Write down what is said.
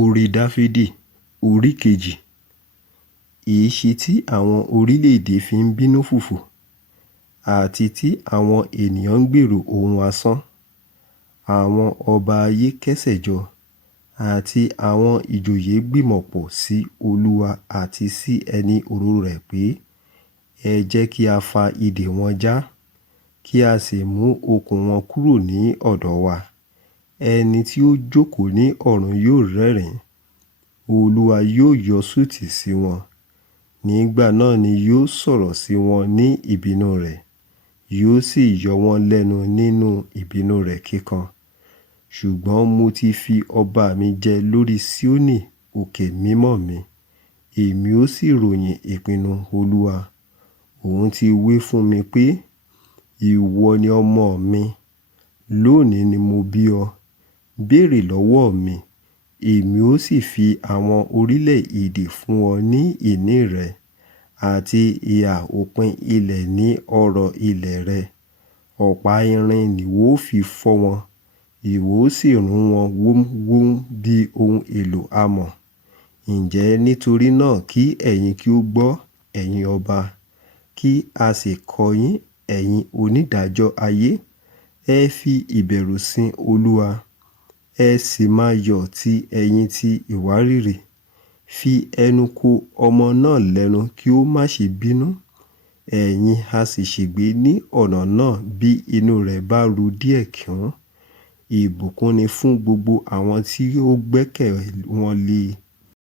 Orin Dáfídì orí kejì. Èéṣe tí àwọn orílẹ̀-èdè fi ń bínú fùfù àti tí àwọn ènìyàn ń gbèrò ohun asán? Àwọn ọba ayé kẹ́sẹ̀ jọ àti àwọn ìjòyè gbìmọ̀pọ̀ sí Olúwa àti sí ẹni òróró rẹ̀ pé, ẹ jẹ́ kí a fa ìdè wọn já, kí a sì mú okùn wọn kúrò ní ọ̀dọ̀ wa. Ẹni tí ó jókòó ní ọ̀run yóò rẹ́rìn-ín, Olúwa yóò yọ súùtì sí wọn. Nígbà náà ni yóò sọ̀rọ̀ sí wọn ní ìbínú rẹ̀, yóò sì yọ wọ́n lẹ́nu nínú ìbínú rẹ̀ kíkan. Ṣùgbọ́n mo ti fi ọba mi jẹ lórí Síónì òkè mímọ́ mi. Èmi ó sì ròyìn ìpinnu Olúwa. Òun ti wí fún mi pé, ìwọ ni ọmọ mi, lónìí ni mo bí ọ. Béèrè lọ́wọ́ mi, èmi ó sì fi àwọn orílẹ̀-èdè fún ọ ní ìní rẹ, àti ìhà òpin ilẹ̀ ní ọrọ̀ ilẹ̀ rẹ. Ọ̀pá irin nìwọ ó fi fọ́ wọn, ìwọ ó sì rún wọn wómúwómú bí ohun èlò amọ̀. Ǹjẹ́ nítorí náà kí ẹ̀yin kí ó gbọ́, ẹ̀yin ọba, kí a sì kọ́ yín, ẹ̀yin onídàájọ́ ayé. Ẹ fi ìbẹ̀rù sin Olúwa, ẹ sì máa yọ̀ tí ẹ̀yin ti ìwárìrì. Fi ẹnu ko ọmọ náà lẹ́nu kí ó má ṣe bínú. Ẹ̀yin a sì ṣègbé ní ọ̀nà náà bí inú rẹ̀ bá ru díẹ̀ kún. Ìbùkún ni fún gbogbo àwọn tí ó gbẹ́kẹ̀ wọn lé e.